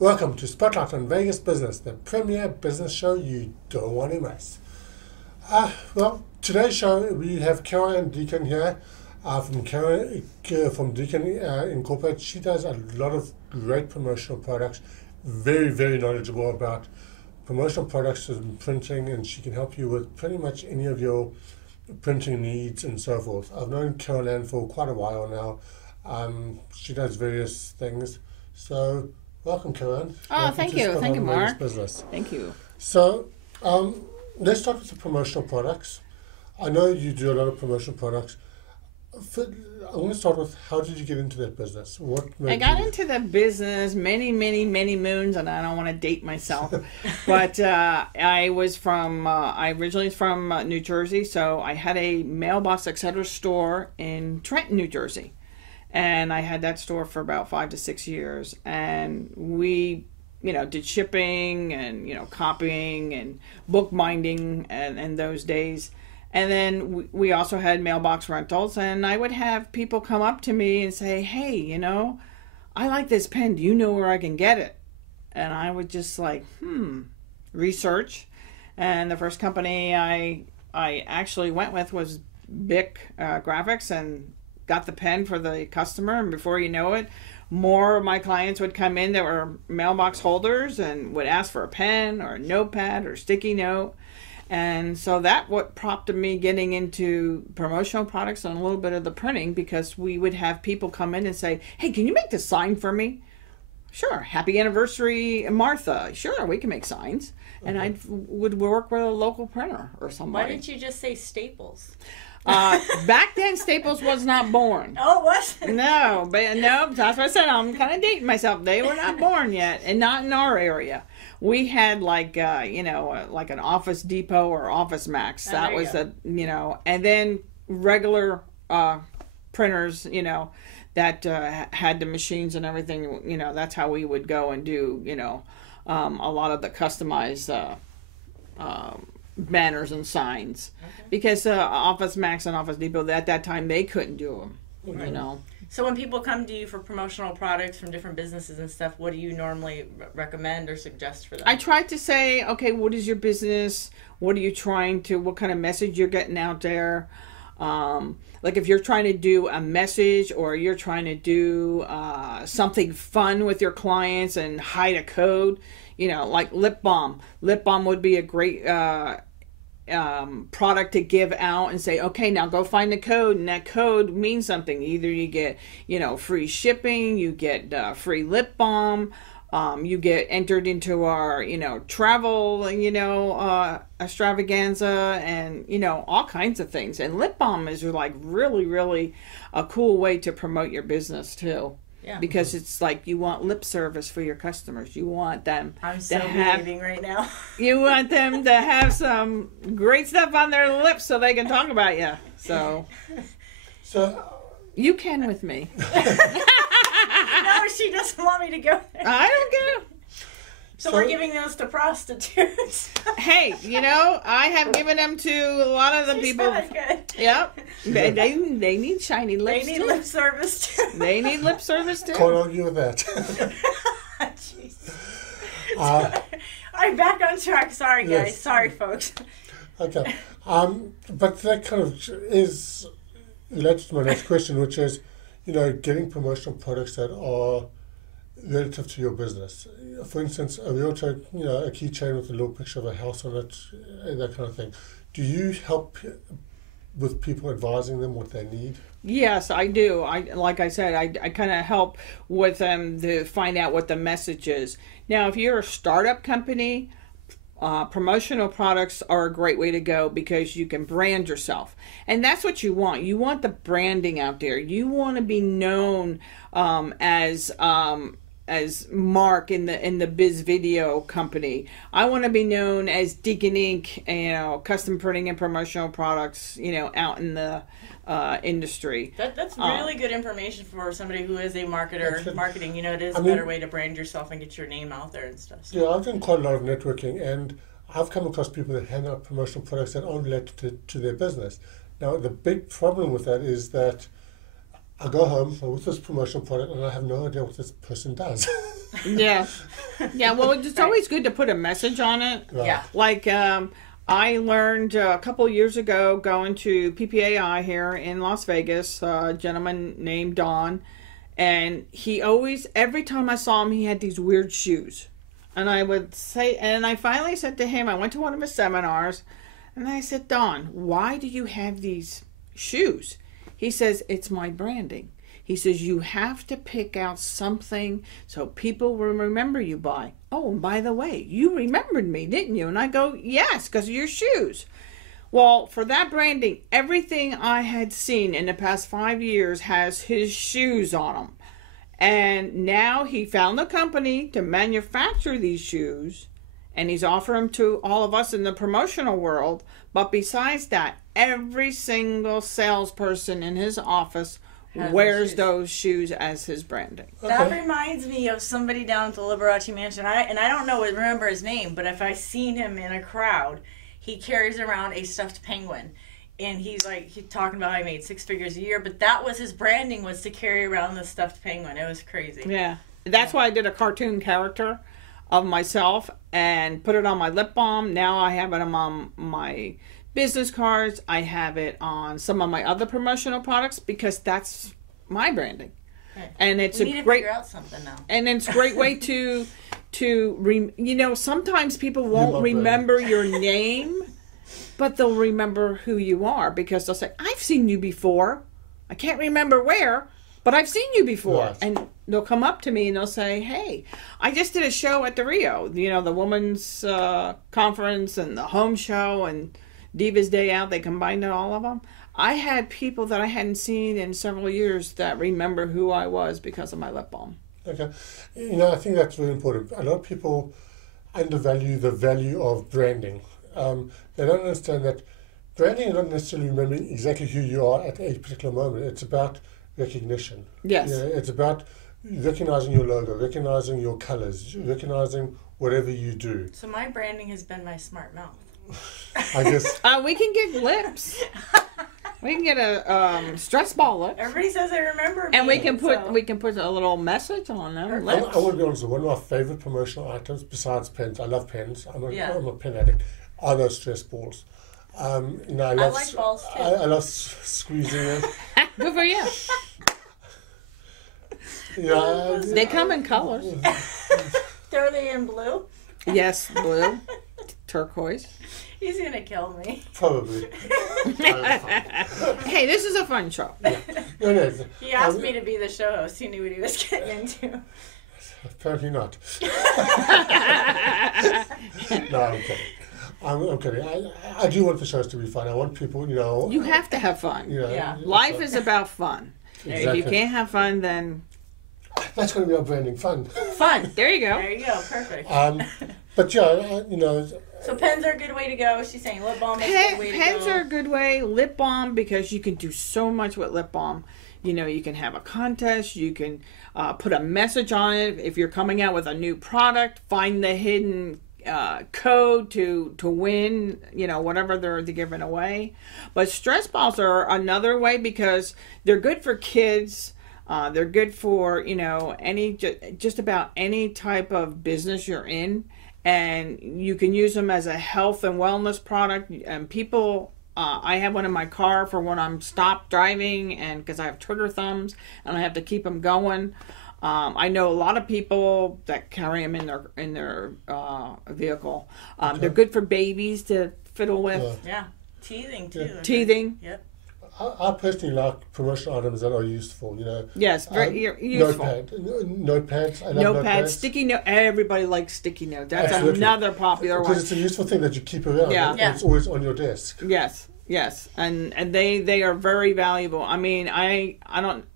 Welcome to Spotlight on Vegas Business, the premier business show you don't want to miss. Well, today's show we have Dechan Inc here from Dechan Inc. She does a lot of great promotional products, very knowledgeable about promotional products and printing, and she can help you with pretty much any of your printing needs and so forth. I've known Caroline for quite a while now. She does various things. So welcome, Caroline. Thank you, Mark. Thank you. So let's start with the promotional products. I know you do a lot of promotional products. I want to start with, how did you get into that business? I got into the business many moons, and I don't want to date myself, but I originally from New Jersey, so I had a mailbox etc. store in Trenton, New Jersey, and I had that store for about 5 to 6 years, and we did shipping and copying and bookbinding and those days. And then we also had mailbox rentals, and I would have people come up to me and say, hey, I like this pen. Do you know where I can get it? And I would just research. And the first company I actually went with was Bic Graphics, and got the pen for the customer. And before you know it, more of my clients would come in that were mailbox holders and would ask for a pen or a notepad or sticky note. And so that what prompted me getting into promotional products and a little bit of the printing, because we would have people come in and say, hey, can you make this sign for me? Sure. Happy anniversary, Martha. Sure, we can make signs. And I would work with a local printer or somebody. Why didn't you just say Staples? Back then, Staples was not born. Oh, it wasn't? No, that's what I said. I'm kind of dating myself. They were not born yet, and not in our area. We had like an Office Depot or Office Max. That was and then regular printers, that had the machines and everything. That's how we would go and do a lot of the customized banners and signs, because Office Max and Office Depot at that time, they couldn't do them. So when people come to you for promotional products from different businesses and stuff, what do you normally recommend or suggest for them? I try to say, okay, what is your business? What are you what kind of message you're getting out there? Like if you're trying to do a message, or you're trying to do something fun with your clients and hide a code, like lip balm. Lip balm would be a great product to give out and say, okay, now go find the code, and that code means something. Either you get free shipping, you get free lip balm, you get entered into our travel extravaganza, and all kinds of things. And lip balm is like really a cool way to promote your business too. Yeah. Because it's like you want lip service for your customers. You want them behaving right now. You want them to have some great stuff on their lips so they can talk about you. So you can with me. No, she doesn't want me to go there. I don't care. So we're giving those to prostitutes. Hey, I have given them to a lot of the people. Good. Yep. They need shiny lips. They need lip service too. They need lip service too. Can't argue with that. Jeez. All right, back on track. Sorry, guys. Yes. Sorry, folks. Okay. But that kind of is related to my next question, which is, getting promotional products that are relative to your business. For instance, a realtor, a keychain with a little picture of a house on it, that kind of thing. Do you help with people, advising them what they need? Yes, I do. Like I said, I kind of help with them to find out what the message is. Now, if you're a startup company, promotional products are a great way to go, because you can brand yourself, and that's what you want. You want the branding out there. You want to be known as Mark in the Biz Video company. I want to be known as Dechan Inc. Custom printing and promotional products. Out in the industry. That's really good information for somebody who is a marketer. Marketing, it is a better way to brand yourself and get your name out there and stuff. So. Yeah, I've done quite a lot of networking, and I've come across people that hand out promotional products that aren't related to their business. Now, the big problem with that is that I go home with this promotional product and I have no idea what this person does. Yeah. Yeah, well, it's always good to put a message on it. Right. Yeah. Like, I learned a couple years ago going to PPAI here in Las Vegas, a gentleman named Don, and he always, every time I saw him, he had these weird shoes. And I would say, and I finally said to him, I went to one of his seminars, and I said, Don, why do you have these shoes? He says, it's my branding. He says, you have to pick out something so people will remember you by. Oh, and by the way, you remembered me, didn't you? And I go, yes, because of your shoes. Well, for that branding, everything I had seen in the past 5 years has his shoes on them. And now he found a company to manufacture these shoes, and he's offering them to all of us in the promotional world. But besides that, every single salesperson in his office wears those shoes as his branding. That reminds me of somebody down at the Liberace Mansion. I don't remember his name, but if I seen him in a crowd, he carries around a stuffed penguin. And he's talking about how he made 6 figures a year, but that was his branding, was to carry around the stuffed penguin. It was crazy. Yeah. That's why I did a cartoon character of myself and put it on my lip balm. Now I have it on my business cards. I have it on some of my other promotional products because that's my branding. Right. And it's we need a to great figure out something now. And it's a great way sometimes people won't remember your name, but they'll remember who you are because they'll say, I've seen you before. I can't remember where, but I've seen you before. Yes. And they'll come up to me and they'll say, hey, I just did a show at the Rio, the women's conference and the home show and Divas Day Out. They combined all of them. I had people that I hadn't seen in several years that remember who I was because of my lip balm. Okay. I think that's really important. A lot of people undervalue the value of branding. They don't understand that branding is not necessarily remembering exactly who you are at a particular moment. It's about recognition. Yes. It's about recognizing your logo, recognizing your colors, recognizing whatever you do. So my branding has been my smart mouth. I guess. We can get lips. We can get a stress ball lip. Everybody says they remember me. And we can put a little message on them. I Lips. want to be honest, one of my favorite promotional items, besides pens, I love pens. I'm a pen addict. Are those stress balls? I like balls too. I love squeezing it. Good for you. They come in colors. Are they in blue? Yes, blue, turquoise. He's gonna kill me. Probably. Hey, this is a fun show. No, He asked me to be the show host. He knew what he was getting into. Apparently not. No, I'm kidding. I'm kidding. I do want the shows to be fun. I want people, You have to have fun. Yeah. Life is about fun. Exactly. If you can't have fun, then... That's going to be our branding, fun. Fun. There you go. There you go. Perfect. But So pens are a good way to go. She's saying lip balm is a good way to go. Pens are a good way. Lip balm, because you can do so much with lip balm. You can have a contest. You can put a message on it. If you're coming out with a new product, find the hidden code to win, whatever they're giving away. But stress balls are another way because they're good for kids. They're good for, just about any type of business you're in. And you can use them as a health and wellness product. And people, I have one in my car for when I'm stopped driving and because I have trigger thumbs and I have to keep them going. I know a lot of people that carry them in their vehicle. They're good for babies to fiddle with. Yeah. Teething too. Yeah. Teething. Yep. I personally like promotional items that are useful, Yes, very useful. Notepads. I love notepads. Sticky note. Everybody likes sticky notes. That's Absolutely. another popular one. Because it's a useful thing that you keep around. Yeah. And it's always on your desk. Yes, and they are very valuable. I mean, I don't.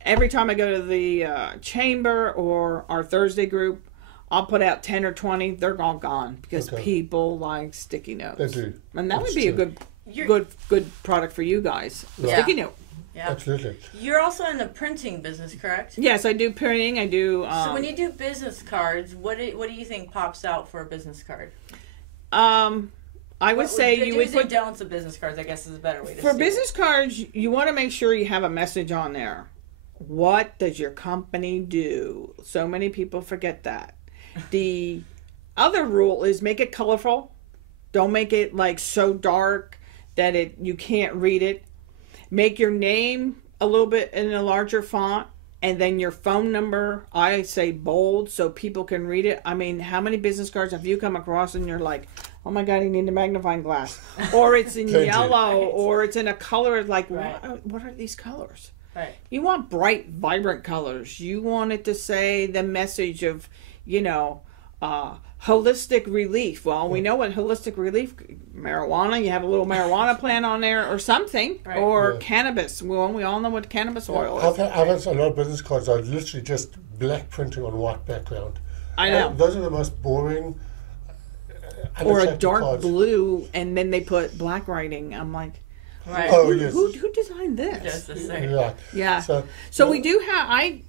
Every time I go to the chamber or our Thursday group, I'll put out 10 or 20. They're all gone because people like sticky notes. They do. And that would be true. a good product for you guys. Yeah. Sticky note. Yeah. Absolutely. You're also in the printing business, correct? Yes, I do printing. I do. So when you do business cards, what do you think pops out for a business card? I would say the you would do's and put don'ts of business cards, I guess, is a better way to for say business it. cards. You want to make sure you have a message on there. What does your company do? So many people forget that. The other rule is make it colorful. Don't make it like so dark that you can't read it. Make your name a little bit in a larger font, and then your phone number, I say bold so people can read it. I mean, how many business cards have you come across and you're like, oh my God, you need a magnifying glass, or it's in yellow, or it's in a color like, what are these colors? Right. You want bright, vibrant colors. You want it to say the message of, holistic relief. Well, we know what holistic relief, marijuana, you have a little marijuana plant on there or something, or cannabis. Well, we all know what cannabis oil is. I've had a lot of business cards that are literally just black printing on white background. I know. Those are the most boring. Or a dark cards. blue, and then they put black writing. I'm like, Right. Oh, yes. who designed this? Just the same. Yeah. Yeah. So we do have.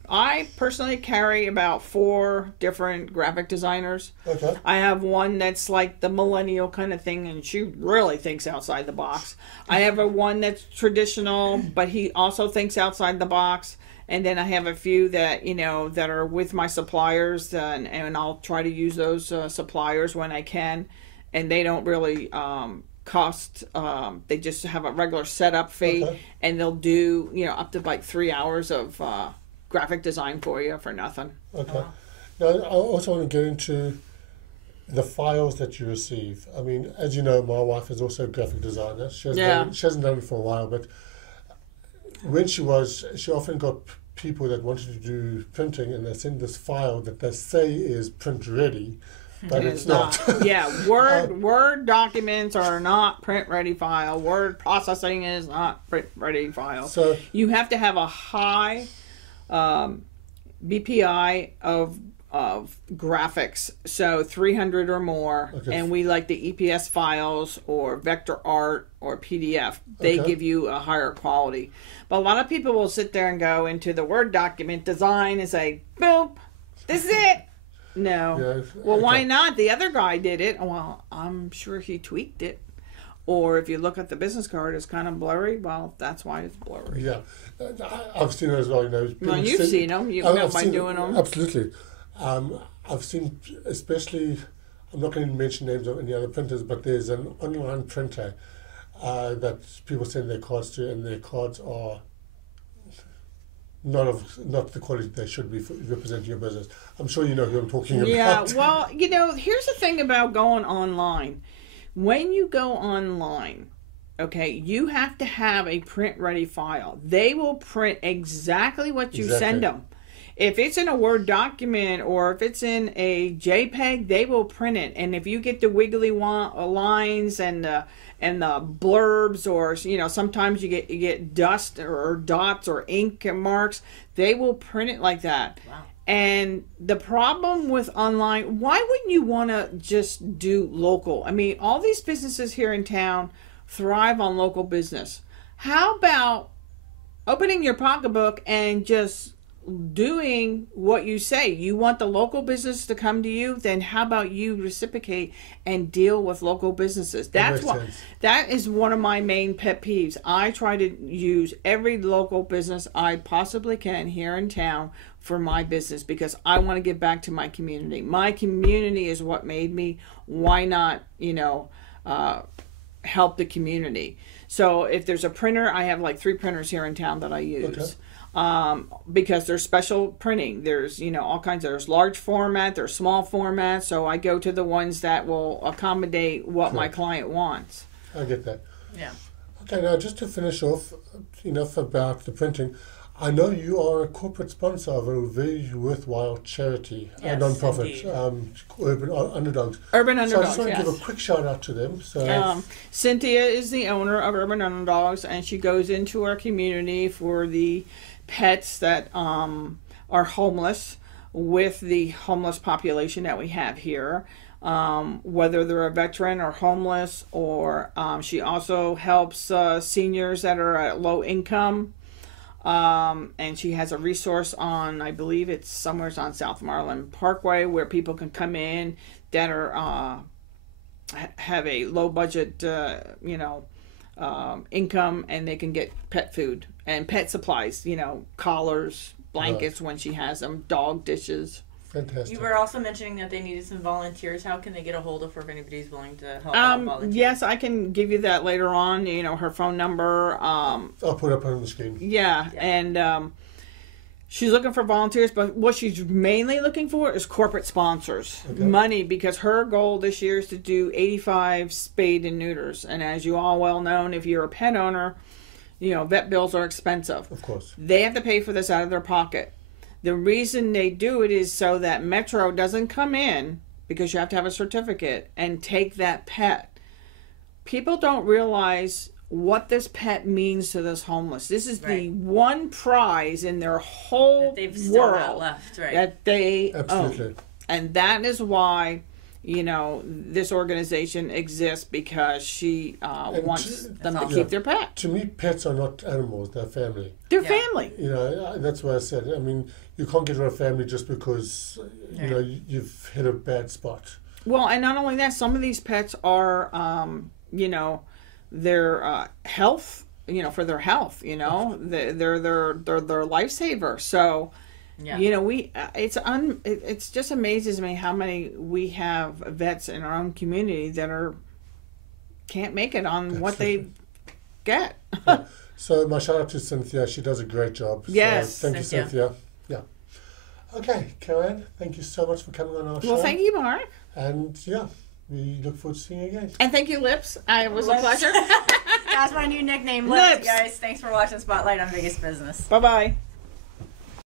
I personally carry about 4 different graphic designers. Okay. I have one that's like the millennial kind of thing, and she really thinks outside the box. I have one that's traditional, but he also thinks outside the box. And then I have a few that that are with my suppliers, and I'll try to use those suppliers when I can, and they don't really cost. They just have a regular setup fee, and they'll do up to like 3 hours of graphic design for you for nothing. Okay. Now I also want to get into the files that you receive. I mean, as you know, my wife is also a graphic designer. She hasn't done it for a while, but when she often got people that wanted to do printing, and they send this file that they say is print ready, but it's not. Yeah, Word documents are not print ready file. Word processing is not print ready file. So you have to have a high BPI of graphics, so 300 or more, and we like the EPS files or vector art or PDF. They give you a higher quality. But a lot of people will sit there and go into the Word document design and say, boop, this is it. No. Yeah, well, why not? The other guy did it. Well, I'm sure he tweaked it. Or if you look at the business card, it's kind of blurry. Well, that's why it's blurry. Yeah. I've seen it as well. Well, you've seen them. You've met by doing them. Absolutely. I've seen, especially, I'm not going to mention names of any other printers, but there's an online printer that people send their cards to, and their cards are not the quality they should be for representing your business. I'm sure you know who I'm talking about. Yeah, well, here's the thing about going online. When you go online, okay, you have to have a print-ready file. They will print exactly what you send them. If it's in a Word document or if it's in a JPEG, they will print it. And if you get the wiggly lines and the blurbs, or sometimes you get dust or dots or ink marks, they will print it like that. Wow. And the problem with online, why wouldn't you want to just do local? I mean, all these businesses here in town thrive on local business. How about opening your pocketbook and just doing what you say? You want the local business to come to you, then how about you reciprocate and deal with local businesses? That is one of my main pet peeves. I try to use every local business I possibly can here in town for my business, because I want to give back to my community. My community is what made me. Why not help the community? So if there's a printer, I have like 3 printers here in town that I use. Because there's special printing. There's, all kinds of, there's large format, there's small format. So I go to the ones that will accommodate what my client wants. I get that. Yeah. Okay, now just to finish off, enough about the printing. I know you are a corporate sponsor of a very worthwhile charity, a non-profit, Urban Underdogs. Urban Underdogs, So I just want to give a quick shout out to them. So Cynthia is the owner of Urban Underdogs, and she goes into our community for the pets that are homeless, with the homeless population that we have here, whether they're a veteran or homeless, or she also helps seniors that are at low income, and she has a resource on, I believe it's somewhere on South Marlin Parkway, where people can come in that are have a low budget, income, and they can get pet food and pet supplies, collars, blankets when she has them, dog dishes. Fantastic. You were also mentioning that they needed some volunteers. How can they get a hold of her if anybody's willing to help out volunteer? Yes, I can give you that later on, her phone number. I'll put it up on the screen. Yeah, and she's looking for volunteers, but what she's mainly looking for is corporate sponsors. Okay. Money, because her goal this year is to do 85 spade and neuters. And as you all well know, if you're a pet owner, vet bills are expensive. Of course. They have to pay for this out of their pocket. The reason they do it is so that Metro doesn't come in, because you have to have a certificate, and take that pet. People don't realize what this pet means to this homeless. This is the one prize in their whole that they've still world got left, right? that they Absolutely. own. And that is why, this organization exists, because she wants them to keep their pet. To me, pets are not animals; they're family. They're family. That's why I said. I mean, you can't get rid of family just because you've hit a bad spot. Well, and not only that, some of these pets are, their health. For their health. They're their lifesaver. So. Yeah. It's just amazes me how many we have vets in our own community that can't make it on what they get. Yeah. So my shout out to Cynthia. She does a great job. Yes. So thank you, Cynthia. Yeah. Okay, Karen, thank you so much for coming on our show. Well, thank you, Mark. And we look forward to seeing you again. And thank you, Lips. It was a pleasure. That's my new nickname, Lips, guys. Thanks for watching Spotlight on Biggest Business. Bye-bye.